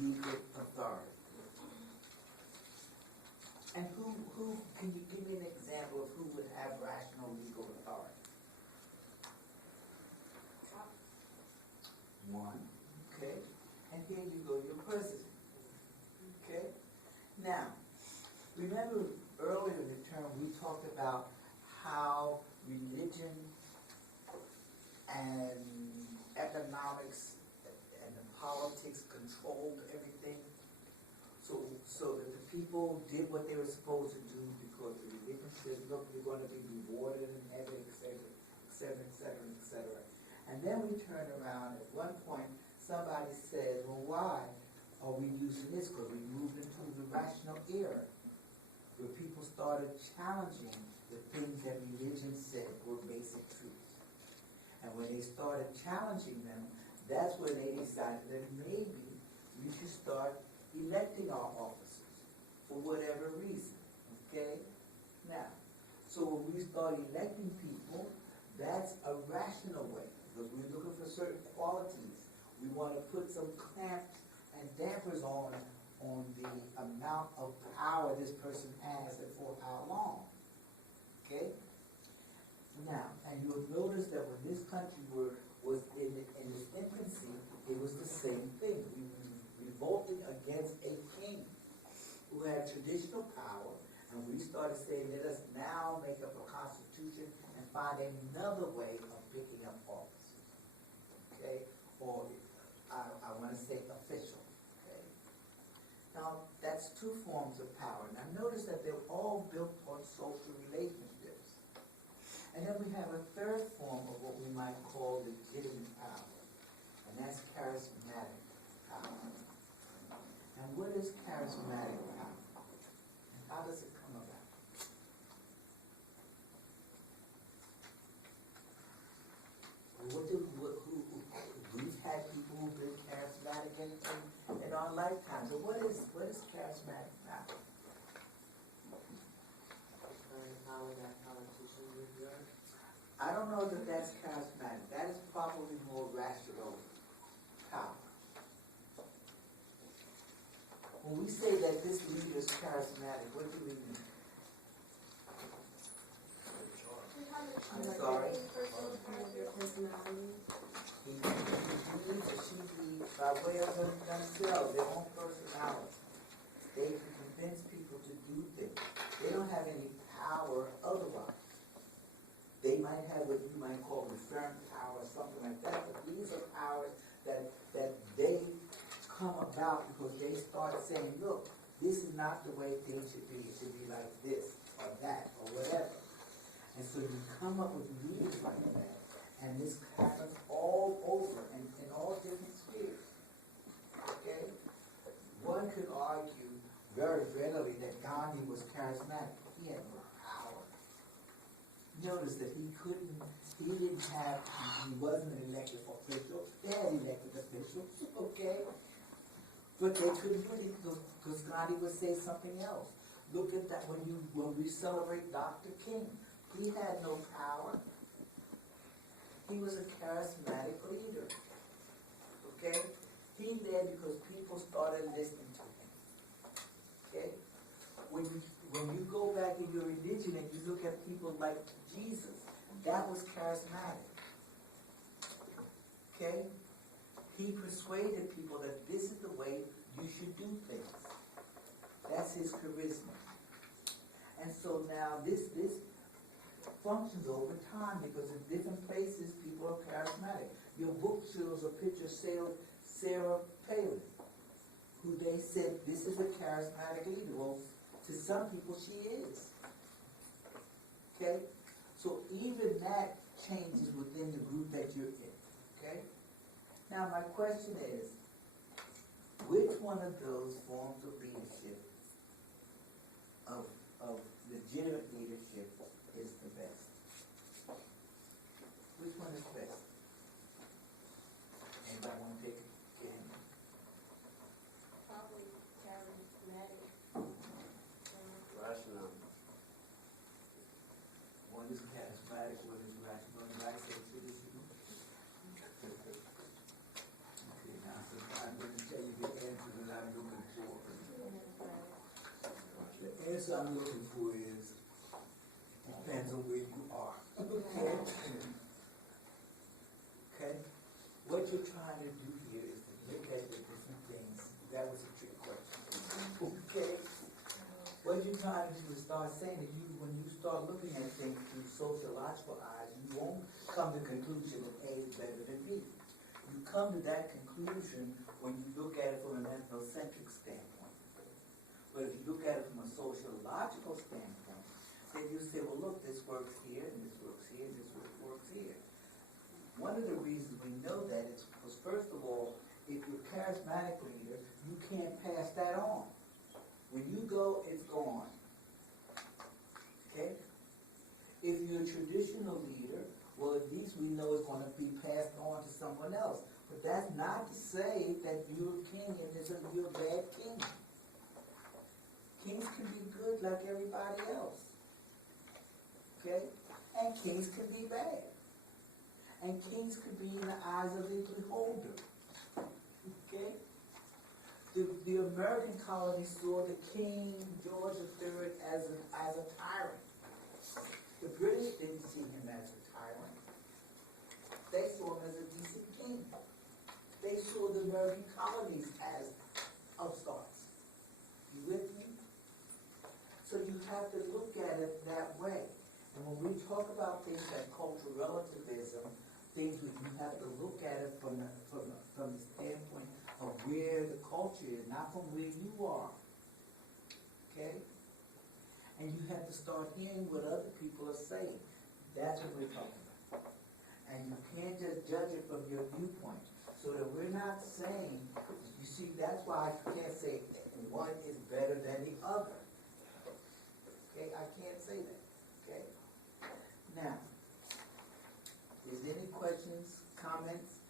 legal authority. And who, can you give me an example of who would have rational legal authority? One, okay, and here you go, your president, okay? Now, remember earlier in the term we talked about how religion and economics and the politics controlled everything, so that the people did what they were supposed to do because the religion says, look, you're going to be rewarded in heaven, etc., etc., etc., etc. And then we turn around, at one point, somebody says, well, why are we using this? Because we moved into the rational era, where people started challenging the things that religion said were basic truths. And when they started challenging them, that's when they decided that maybe we should start electing our officers for whatever reason, okay? Now, so when we start electing people, that's a rational way, because we're looking for certain qualities. We want to put some clamps and dampers on the amount of power this person has and for how long. Okay? Now, and you'll notice that when this country was in its infancy, it was the same thing. We were revolting against a king who had traditional power, and we started saying, let us now make up a constitution and find another way of picking up officers. Okay? Or I want to say official. Okay? Now, that's two forms of power. Now, notice that they're all built on social relationships. And then we have a third form of what we might call legitimate power, and that's charismatic power. And what is charismatic power? And how does it come about? We've had people who've been charismatic in our lifetime. So what is charismatic power? I don't know that that's charismatic. That is probably more rational power. When we say that this leader is charismatic, what do we mean? I'm sorry. He leads or she leads by way of themselves, their own personality. They can convince people to do things. They don't have any power otherwise. They might have what you might call referring power or something like that, but these are powers that they come about because they start saying, look, this is not the way things should be. It should be like this or that or whatever. And so you come up with leaders like that, and this happens all over and in all different spheres. Okay? One could argue very readily that Gandhi was charismatic. He had no power. Notice that he wasn't an elected official. They had elected officials, okay? But they couldn't do it because Gandhi would say something else. Look at that when we celebrate Dr. King. He had no power. He was a charismatic leader. Okay? He led because people started listening to him. Okay? When you go back in your religion and you look at people like Jesus, that was charismatic. Okay? He persuaded people that this is the way you should do things. That's his charisma. And so now this functions over time because in different places people are charismatic. Your book shows a picture of Sarah Palin, who they said this is a charismatic leader. Well, to some people she is. Okay? So even that changes within the group that you're in. Okay? Now my question is, which one of those forms of leadership, of legitimate leadership, is the best? Which one is best? Anybody want to take it again? Probably charismatic. Rational. One is charismatic, one is rational. Anybody say traditional? Okay, now so I'm going to tell you the answer that I first I'm looking for is, depends on where you are. Okay? Okay? What you're trying to do here is to look at the different things. That was a trick question. Okay? What you're trying to do is start saying that when you start looking at things through sociological eyes, you won't come to the conclusion that A is better than B. You come to that conclusion when you look at it from an ethnocentric standpoint. But if you look at it from a sociological standpoint, then you say, well, look, this works here, and this works here, and this works here. One of the reasons we know that is because, first of all, if you're a charismatic leader, you can't pass that on. When you go, it's gone. Okay? If you're a traditional leader, well, at least we know it's going to be passed on to someone else. But that's not to say that you're a king and you're a bad king. Kings can be good like everybody else. Okay? And kings can be bad. And kings can be in the eyes of the beholder. Okay? The American colonies saw the King George III as a tyrant. The British didn't see him as a tyrant. They saw him as a decent king. They saw the American colonies as upstarts. You with me? So you have to look at it that way. And when we talk about things like cultural relativism, things that you have to look at it from the standpoint of where the culture is, not from where you are. Okay? And you have to start hearing what other people are saying. That's what we're talking about. And you can't just judge it from your viewpoint. So that we're not saying, you see, that's why I can't say one is better than the other. Okay? I can't say that. Okay? Now, is there any questions, comments?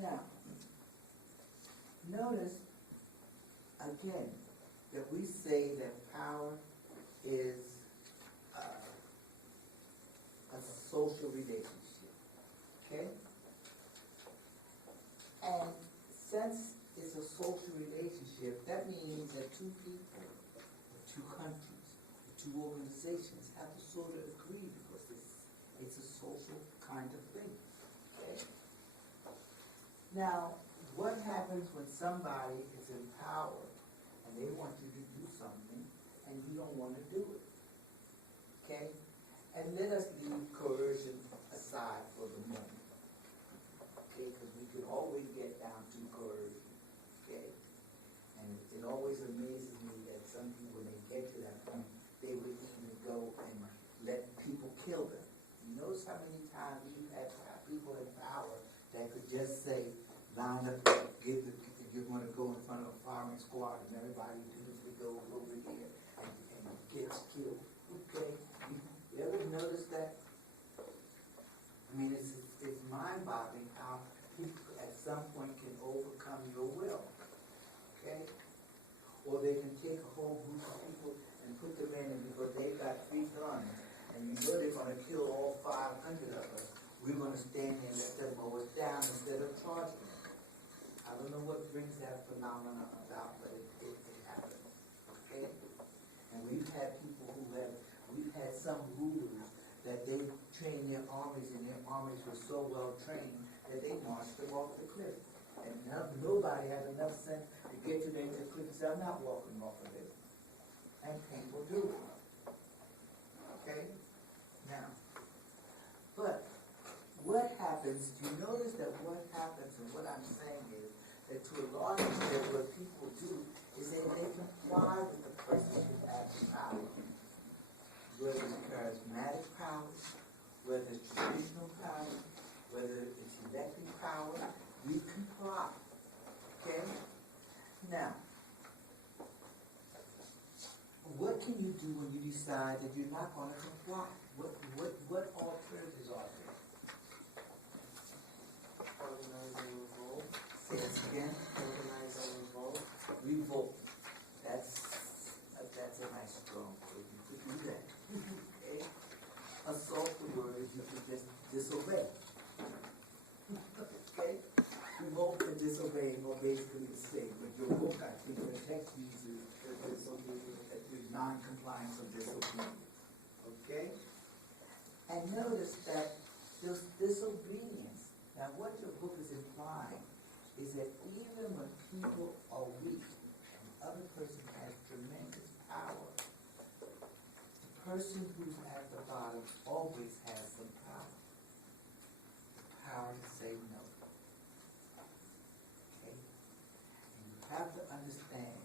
Now, notice, again, that we say that power is a social relationship, okay? And since it's a social relationship, that means that two people, or two countries, or two organizations have to sort of agree because it's a social kind of thing, okay? Now, what happens when somebody is in power and they want you to do something and you don't want to do it? Okay? And let us leave coercion aside for the moment. Okay? Because we can always get down to coercion. Okay? And it always amazes me that some people, when they get to that point, they would even go and let people kill them. You notice how many times we've had people in power that could just say, line up, if you're going to go in front of a firing squad and everybody dutifully goes over here and gets killed. Okay? You ever notice that? I mean, it's mind-boggling how people at some point can overcome your will. Okay? Or they can take a whole group of people and put them in, and because they've got 3 guns, and you know they're going to kill all 500 of us, we're going to stand there and let them mow us down instead of charging them. I don't know what brings that phenomenon about, but it happens. Okay? And we've had some rulers that they trained their armies, and their armies were so well trained that they marched them off the cliff. And nobody had enough sense to get to the cliff and say, I'm not walking off of it. And people do it. Okay? Now, but what happens, do you notice that what happens, and what I'm saying is, that to a large extent what people do is they comply with the person who has power. Whether it's charismatic power, whether it's traditional power, whether it's elected power, we comply. Okay? Now, what can you do when you decide that you're not going to comply? What alternatives are there? Organize and revolt. Say this again. Organize and revolt. Revolt. That's a nice strong word. You could do that. Okay? A softer word is you could just disobey. uses the non-compliance of disobedience, okay? And notice that this disobedience, now what your book is implying is that even when people are weak, and the other person has tremendous power, the person who's at the bottom always has some power. The power to say no. Okay? And you have to understand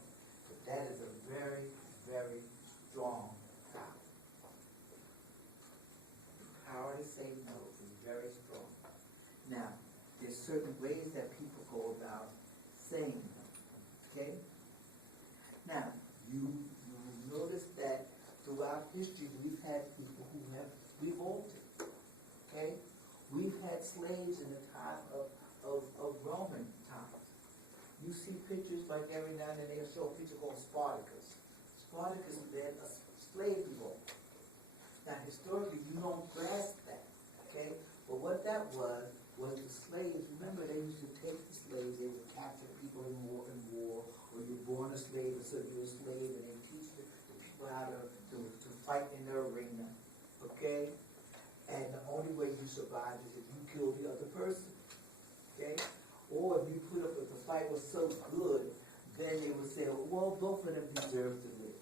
that that is a very, very strong power. The power to say no is very strong. Now, there's certain ways that people go about saying no. Okay? Now, you will notice that throughout history we've had people who have revolted. Okay? We've had slaves in the time of Roman times. You see pictures like every now and then they'll show a picture called Spartacus. Spartacus led a slave revolt. Now historically you don't grasp that. Okay? But what that was the slaves, remember they used to take the slaves, they would capture people in war, or you're born a slave, or so you're a slave, and they teach the people how to fight in their arena, okay? And the only way you survive is if you kill the other person, okay? Or if you put up, if the fight was so good, then they would say, well, both of them deserve to live.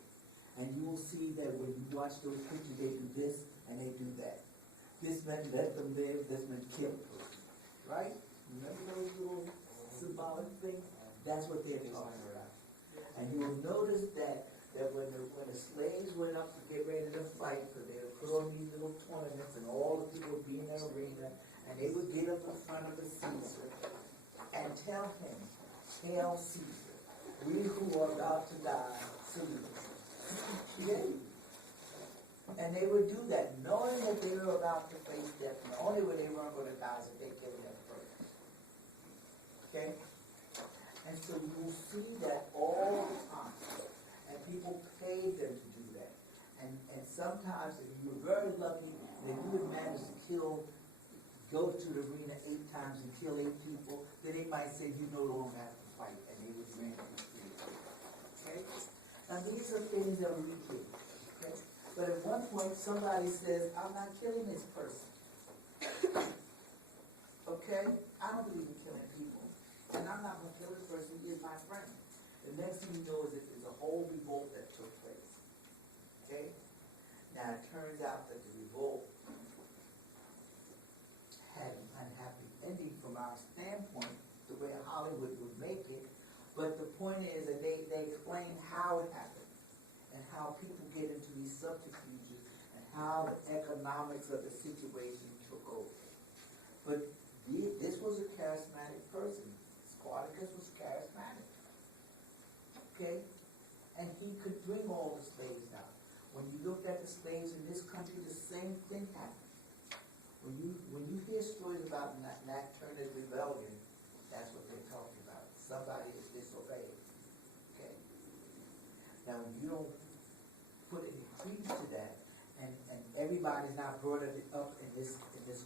And you will see that when you watch those pictures, they do this and they do that. This meant let them live, this meant kill the person. Right? Remember those little symbolic things? That's what they're talking about. And you will notice that when the slaves went up to get ready to fight, because they would put on these little tournaments and all the people would be in their arena, and they would get up in front of the Caesar and tell him, "Hail Caesar, we who are about to die, salute." Yeah. And they would do that, knowing that they were about to face death. And the only way they weren't going to die is if they killed them first. Okay? And so you will see that all the time. And people paid them to do that. And sometimes, if you were very lucky, then you would manage to go to the arena 8 times and kill 8 people, then they might say you no longer have to fight, and they would grant you freedom. Okay? Now these are things that we do. Okay? But at one point, somebody says, I'm not killing this person. Okay? I don't believe in killing people. And I'm not going to kill this person. He is my friend. The next thing you know is that there's a whole revolt that took place. Okay? Now, it turns out that the revolt had an unhappy ending from our standpoint, the way Hollywood would make it. But the point is that they explain how it happened, and how people get into these subterfuges, and how the economics of the situation took over. But this was a charismatic person. Spartacus was charismatic. Okay? And he could bring all the slaves out. When you looked at the slaves in this country, the same thing happened. When you hear stories about Nat Turner's rebellion, that's what they're talking about. Somebody is disobeyed. Okay? Now, you don't put any credence to that, and everybody's not brought up in this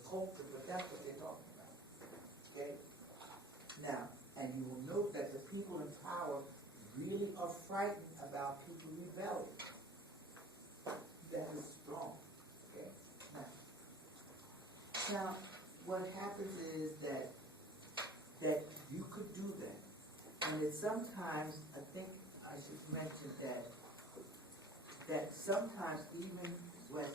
culture, but that's what they're talking about. Okay? Now, and you will note that the people in power really are frightened about people rebelling. That is strong. Okay? Now, what happens is that you could do that. And that sometimes, I think I should mention that sometimes even when